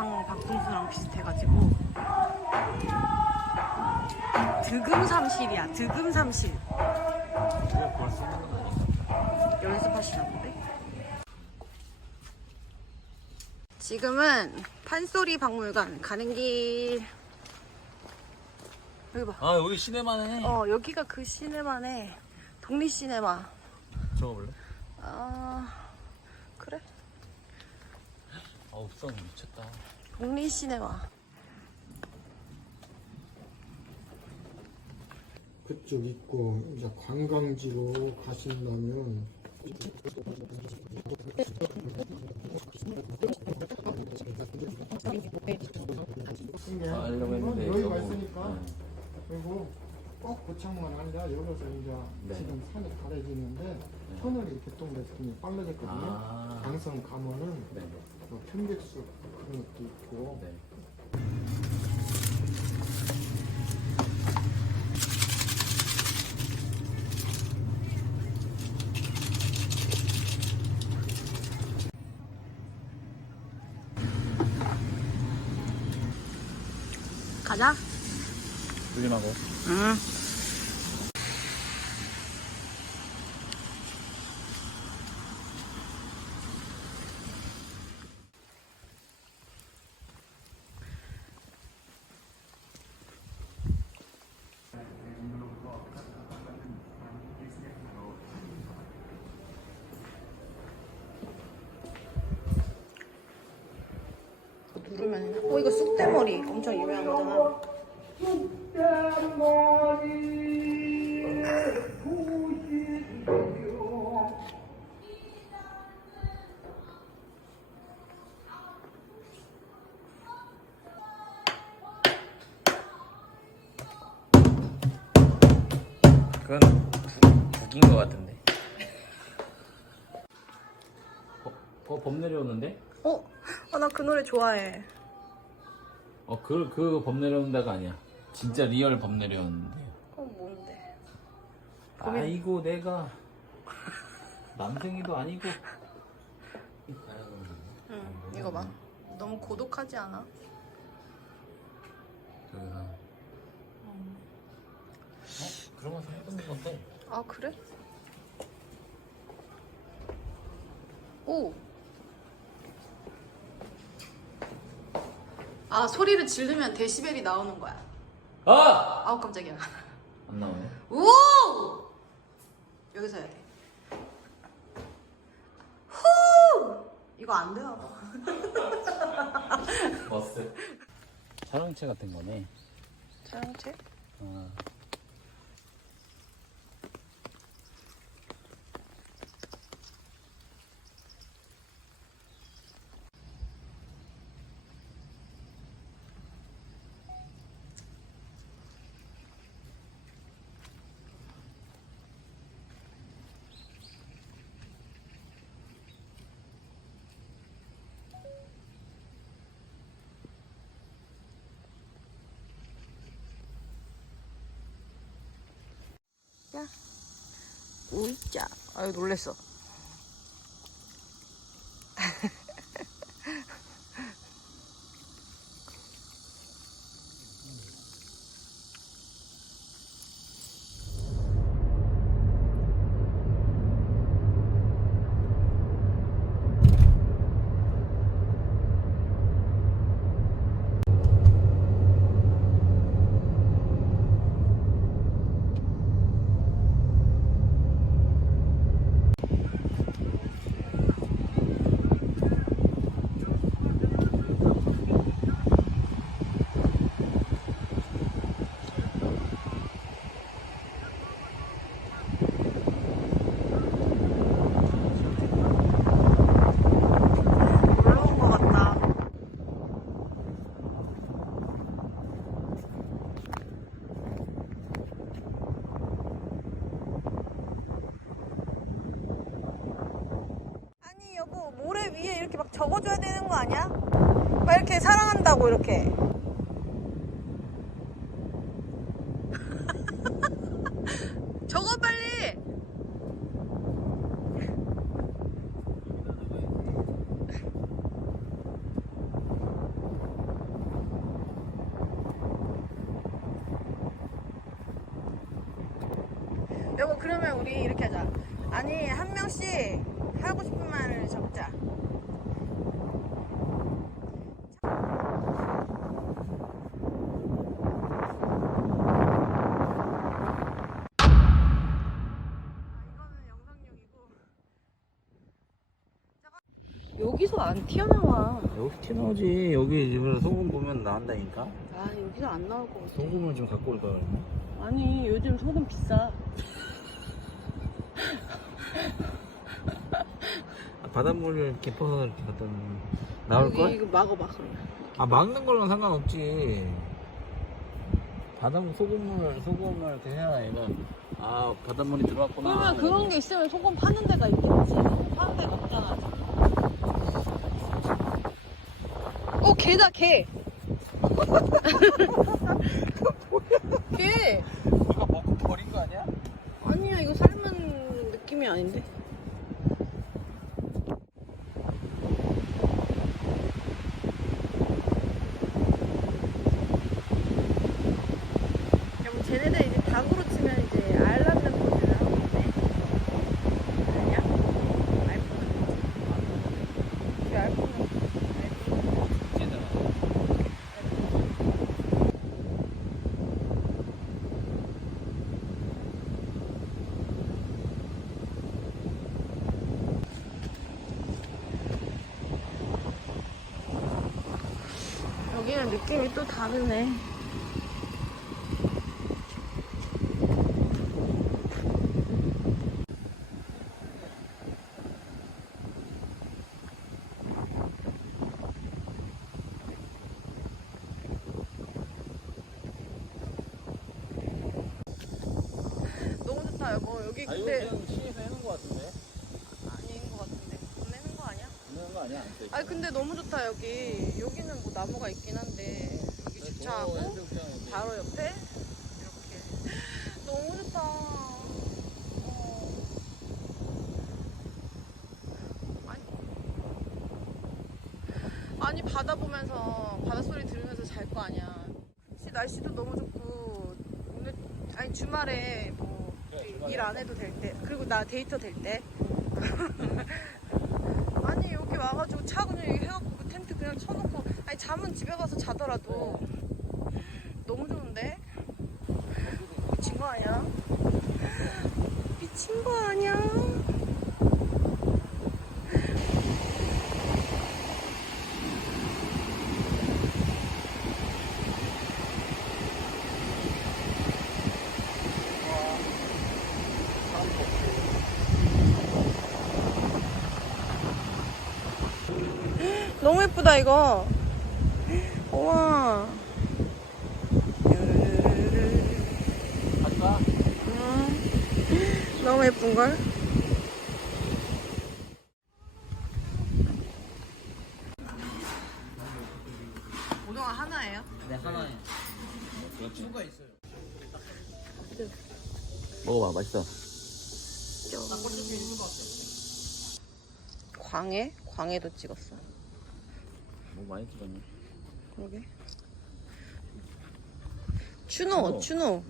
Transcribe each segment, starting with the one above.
신장 박분수랑 비슷해가지고. 득음 삼실이야. 득음 삼실. 그걸 볼수 있는 건 아니야. 연습하시나 본데? 지금은 판소리 박물관 가는 길. 여기 봐. 아 여기 시네마네. 어, 여기가 그 시네마네. 독립 시네마. 저거 볼래? 아, 그래? 아 없어 미쳤다. 독립 시네마. 그쪽 있고 이제 관광지로 가신다면 아, 하려고 했는데 여기가 너무- 있으니까 네. 그리고 꼭 고창만 아니라 여기서 이제 네. 지금 산이 가려지는데 터널이 개통돼서 굉장히 빨라졌거든요. 아. 강성 가면은 네. 뭐 편백숲 그런 것도 있고 네. 가자. 조심하고. 응. 누르면 어 이거 쑥대머리 엄청 유명한 거잖아. 그건 북- 북인 것 같은데. 어, 어, 범 내려오는데? 어? 아, 나그 노래 좋아해. 어, 그, 그 범 내려온다가 아니야. 진짜 리얼 범 내려오는데. 어, 뭔데? 아이고, 내가. 남생이도 아니고. 응, 이거 봐. 너무 고독하지 않아? 그래서. 어? 그러면서 해보는 건데. 아, 그래? 오! 아, 소리를 지르면 데시벨이 나오는 거야. 아! 아우, 깜짝이야. 안 나오네. 오! 여기서 해야 돼. 후! 이거 안 봐. 버스. 촬영체 같은 거네. 촬영체? 아. 야. 오이자. 아유, 놀랬어. 놀러 온 것 같다. 아니 여보 모래 위에 이렇게 막 적어줘야 되는 거 아니야? 막 이렇게 사랑한다고 이렇게 적어 빨리 그러면 우리 이렇게 하자. 아니 한 명씩 하고 싶은 말을 적자. 여기서 안 튀어나와. 여기 튀나오지. 여기 지금 소금 보면 나온다니까. 아 여기서 안 나올 것 같아. 소금을 좀 갖고 올까 그러네. 아니 요즘 소금 비싸. 아, 바닷물을 이렇게 퍼서 이렇게 갖다 놓으면 나올 여기 걸? 이거 막아봐 그러면. 아 막는 걸로는 상관없지. 바닷물 소금물 소금을 이렇게 해야 얘는 아 바닷물이 들어왔구나. 그러면 그런 게 있으면 소금 파는 데가 있겠지. 파는 데가 없잖아. 어 개다 개. 개. 이거 먹고 버린 거 아니야? 아니야 이거 삶은 느낌이 아닌데. 그럼 쟤네들 이제 닭으로 치면 이제 아일랜드 포즈를 하고 있네. 아니야? 알프는 우리 알프는 또 다르네. 너무 좋다 여보 여기 아 이거 근데 그냥 시에서 해놓은 거 같은데? 아닌 것 같은데 보내는 거 아니야? 해놓은 거 아니야? 안 써있고. 아니 근데 너무 좋다 여기 여기는 뭐 나무가 있긴 한데 주차하고. 바로 옆에 이렇게. 너무 좋다. 어. 아니, 아니 바다 보면서 바다 소리 들으면서 잘 거 아니야. 혹시 날씨도 너무 좋고 오늘 아니 주말에 뭐 네, 일안 해도 될 때 그리고 나 데이터 될 때. 아니 여기 와가지고 차 그냥 여기 해갖고 그 텐트 그냥 쳐놓고 아니 잠은 집에 가서 자더라도 너무 좋은데 미친 거 아니야? 미친 거 아니야? 너무 예쁘다 이거. 우와. 갈까? 걸. 오동아 하나예요? 네 하나에. 그렇지. 추가 있어요. 먹어봐 맛있어. 광해? 광해도 찍었어. 뭐 많이 찍었네. 그러게. 추노, 추노.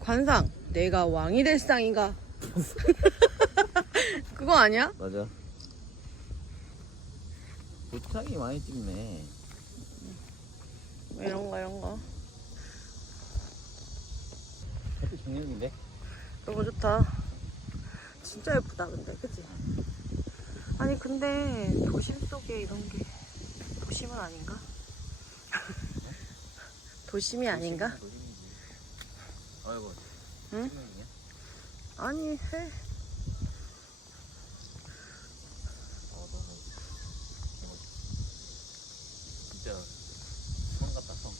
관상. 내가 왕이 될 상인가? 그거 아니야? 맞아. 부탁이 많이 찍네. 뭐 이런 거, 이런 거. 햇빛 정렬인데? 너무 좋다. 진짜 예쁘다, 근데. 그치? 아니, 근데 도심 속에 이런 게 도심은 아닌가? 도심이 아닌가? 아이고. 응? 찍는이야? 아니, 해. 어 너무 진짜 성 같다 성.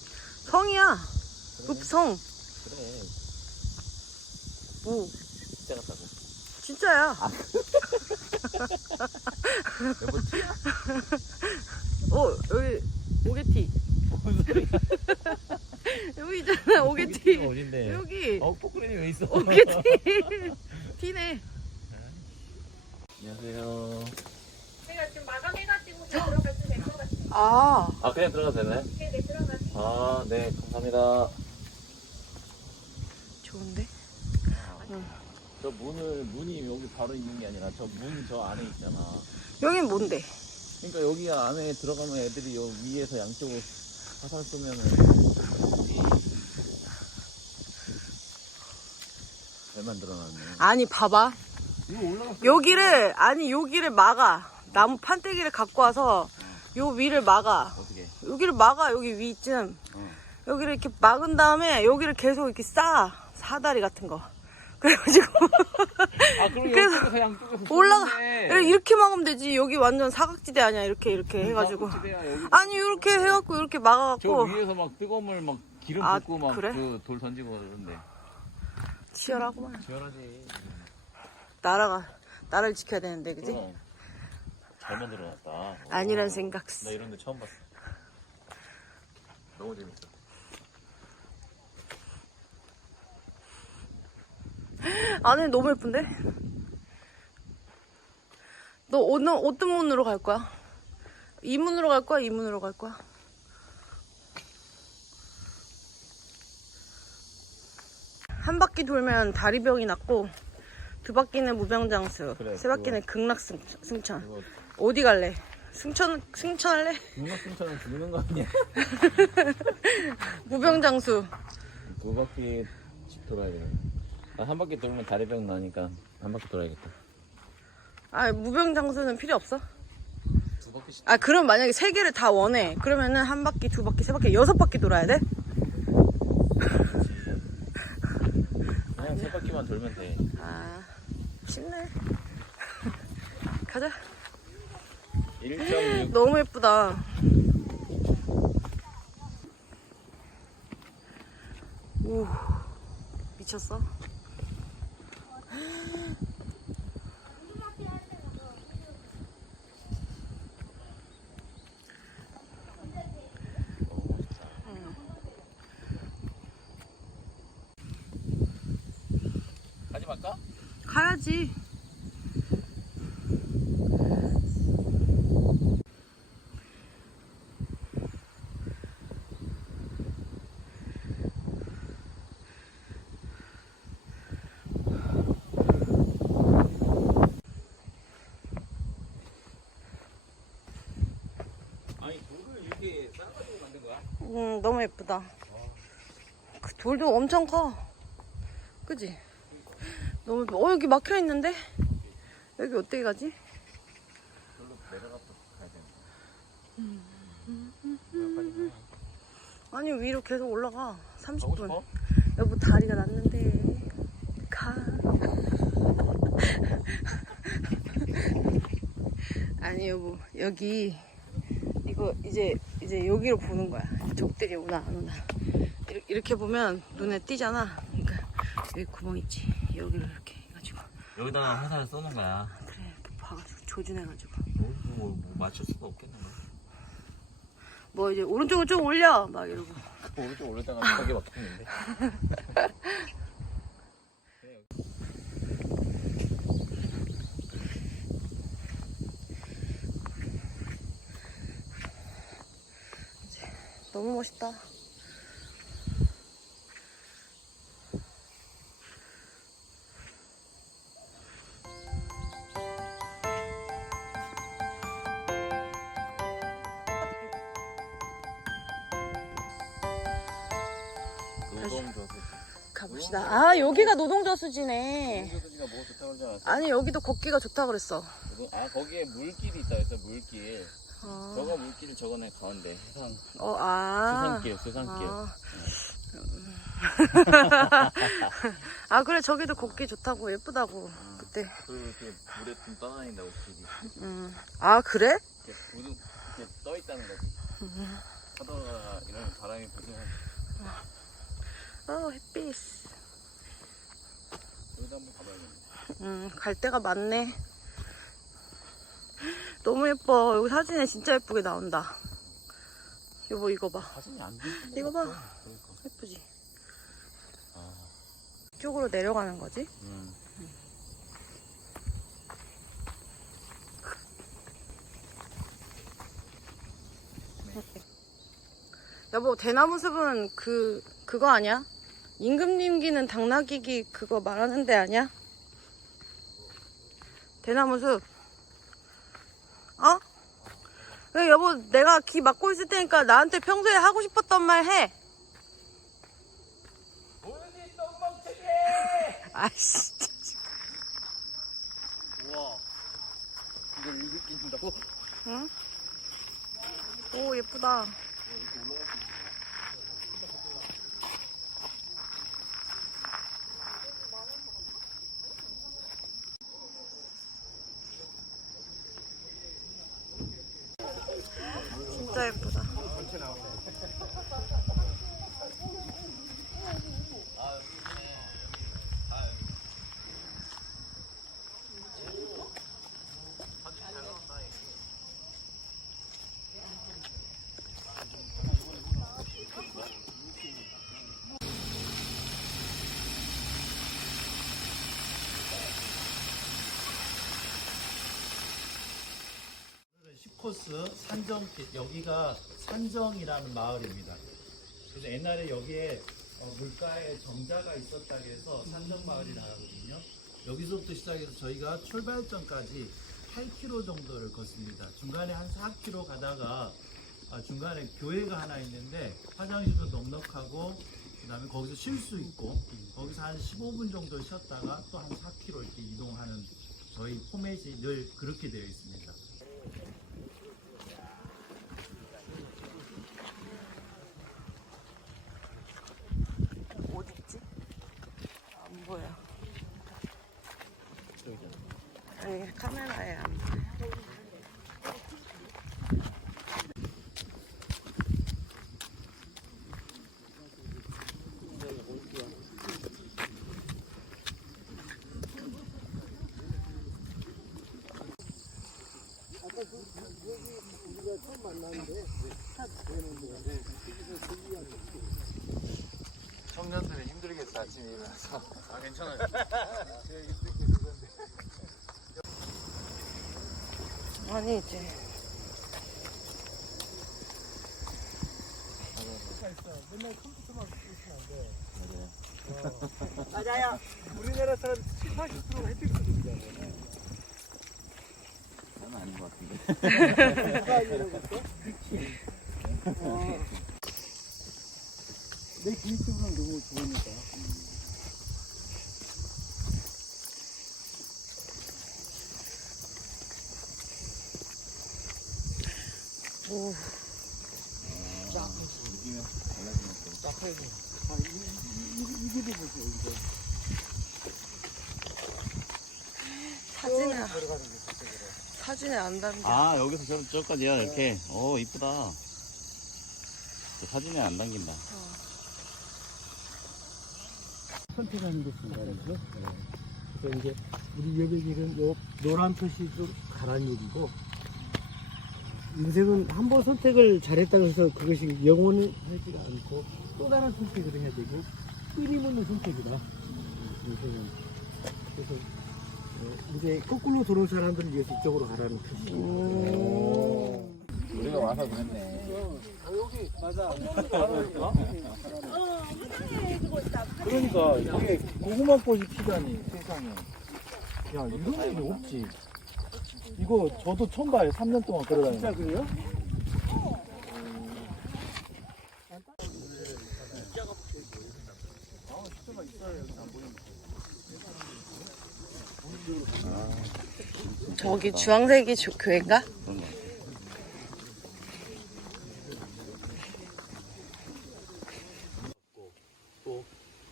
성이야. 그래. 읍성. 그래. 뭐, 진짜 같다고. 진짜야. 여보 티야? 어, 여기, 오게티. 뭔 소리야? 여기 오게티. 어딘데? 여기. 어 포크레인이 왜 있어? 오게티. 티네. 안녕하세요. 제가 지금 마감해가지고 들어가도 될것 같아요. 아, 아 그냥 들어가도 되나요? 네, 네, 들어가세요. 아 네 감사합니다. 좋은데? 응. 저 문을 문이 여기 바로 있는 게 아니라 저 문 저 안에 있잖아. 여긴 뭔데? 그러니까 여기 안에 들어가면 애들이 여 위에서 양쪽으로 화살 쏘면은 만들어놨네. 아니 봐봐. 여기를 아니 여기를 막아. 나무 판때기를 갖고 와서 요 위를 막아. 어떻게? 여기를 막아 여기 위쯤. 어. 여기를 이렇게 막은 다음에 여기를 계속 이렇게 싸 사다리 같은 거. 그래가지고 아 그럼 그래서 양쪽에서 올라가. 이렇게 막으면 되지. 여기 완전 사각지대 아니야 이렇게 이렇게 해가지고. 아니 이렇게 해갖고 이렇게 저 막아갖고 위에서 막 뜨거운 물 막 기름 아, 붓고 막 그래? 그돌 던지고 그러는데. 치열하구만. 지원하지. 나라가 나라를 지켜야 되는데 그지? 그럼 잘 만들어놨다. 아니란 오. 생각. 나 이런 데 처음 봤어. 너무 재밌어. 안에 너무 예쁜데? 너 어느 어떤 문으로 갈 거야? 이 문으로 갈 거야? 이 문으로 갈 거야? 한 바퀴 돌면 다리병이 낫고 두 바퀴는 무병장수, 그래, 세 바퀴는 극락승천. 이거 어디 갈래? 승천 승천할래? 육막승천은 죽는 거 아니야? 무병장수. 두 바퀴 집 돌아야겠네. 나한 바퀴 돌면 다리병 나니까 한 바퀴 돌아야겠다. 아 무병장수는 필요 없어? 두 바퀴씩. 아 그럼 만약에 세 개를 다 원해 그러면은 한 바퀴 두 바퀴 세 바퀴 여섯 바퀴 돌아야 돼? 바퀴만 돌면 돼. 아 쉽네 가자 1.6. 너무 예쁘다 오 미쳤어 가지 말까? 가야지 아니 돌을 이렇게 싸가지고 만든 거야? 음 너무 예쁘다 그 돌도 엄청 커 그지? 너무. 어 여기 막혀 있는데? 여기 어떻게 가지? 아니 위로 계속 올라가. 가고 30분. 싶어? 여보 다리가 났는데. 가. 아니 여보 여기 이거 이제 이제 여기로 보는 거야. 적들이 오나 안 오나. 이렇게 보면 눈에 띄잖아. 그러니까 여기 구멍 있지 여기로 이렇게 해가지고 여기다가 화살을 쏘는 거야. 그래 이렇게 봐가지고 조준해가지고 뭐, 뭐, 뭐 맞출 수가 없겠네. 뭐 이제 오른쪽으로 좀 올려 막 이러고 오른쪽 올렸다가 벽에 막혔는데. 너무 멋있다 가봅시다 아 여기가 노동저수지네 저수지가 뭐 좋다고 그러지 않았어? 아니 여기도 걷기가 좋다 그랬어 아 거기에 물길이 있다 그래서 물길. 어, 저거 물길을 저거네 가운데. 해상. 어, 아. 수산길, 수산길. 아. 아 그래 저기도 걷기 좋다고 예쁘다고 그때 그리고 이렇게 물에 좀 떠다닌다고 길이. 음. 아 그래? 이렇게 부둥 이렇게 떠 있다는 거지. 하다가 이런 바람이 부둥하고 어 햇빛 여기다 한번 가봐야겠네. 음, 갈 데가 많네 너무 예뻐 여기 사진에 진짜 예쁘게 나온다 여보 이거 봐 사진이 안 비는데. 이거 봐. 그러니까. 예쁘지? 아, 이쪽으로 내려가는 거지 음. 여보 대나무 숲은 그 그거 아니야? 임금님기는 당나귀기 그거 말하는 데 아니야? 대나무 숲. 어? 여보, 내가 귀 막고 있을 테니까 나한테 평소에 하고 싶었던 말 해. 코스 산정 여기가 산정이라는 마을입니다. 그래서 옛날에 여기에 어, 물가에 정자가 있었다 해서 산정 마을이라 하거든요. 여기서부터 시작해서 저희가 출발점까지 8km 정도를 걷습니다. 중간에 한 4km 가다가 아, 중간에 교회가 하나 있는데 화장실도 넉넉하고 그 다음에 거기서 쉴 수 있고 거기서 한 15분 정도 쉬었다가 또 한 4km 이렇게 이동하는 저희 포맷이 늘 그렇게 되어 있습니다. 어딨지? 안 보여. 아니, 카메라에 안 보여. 청년들이 힘들겠어 아침에 일어나서. 아 괜찮아요. 아니, 이제. 맨날 컴퓨터만 쓰시면 안 돼. 어. 맞아요. 우리나라 사람 7, 80%가 햇빛. 나는 아닌 것 같은데. 누가 이러고 있어? 어. 내 개인적으로는 너무 좋으니까. 오. 아, 이, 이, 이, 이게 보세요, 이거. 사진에, 들어가는 게 저쪽으로. 사진에 안 담겨. 아 여기서 저, 저까지야 이렇게 오 이쁘다 저 사진에 안 담긴다 선택하는 게 중간이죠. 그래서 이제 우리 여백일은 요 노란 표시도 가란 얘기고 인생은 한 번 선택을 잘했다고 해서 그것이 영원히 하지가 않고 또 다른 선택을 해야 되고 끊임없는 선택이다. 인생은 그래서 어, 이제 거꾸로 돌아온 사람들을 위해서 이쪽으로 가라는 표시. 우리가 와서 그랬네. 여기 맞아. 그러니까 이게 고구마 꽃이 피다니 세상에. 야 이런 일이 없지. 이거 저도 처음 봐요. 3년 동안 걸어다니는. 진짜 그래요? 저기 주황색이 주, 교회인가? 또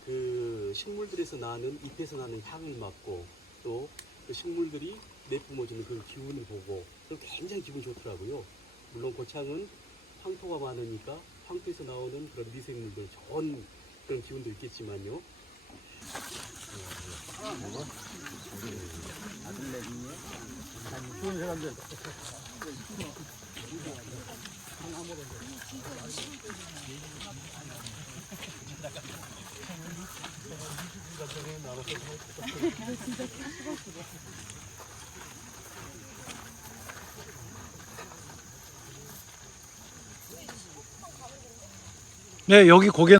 그 식물들에서 나는 잎에서 나는 향을 맡고 또 그 식물들이 내뿜어주는 그 기운을 보고 굉장히 기분 좋더라고요. 물론 고창은 황토가 많으니까 황토에서 나오는 그런 미생물들 좋은 그런 기운도 있겠지만요. 네 여기 고개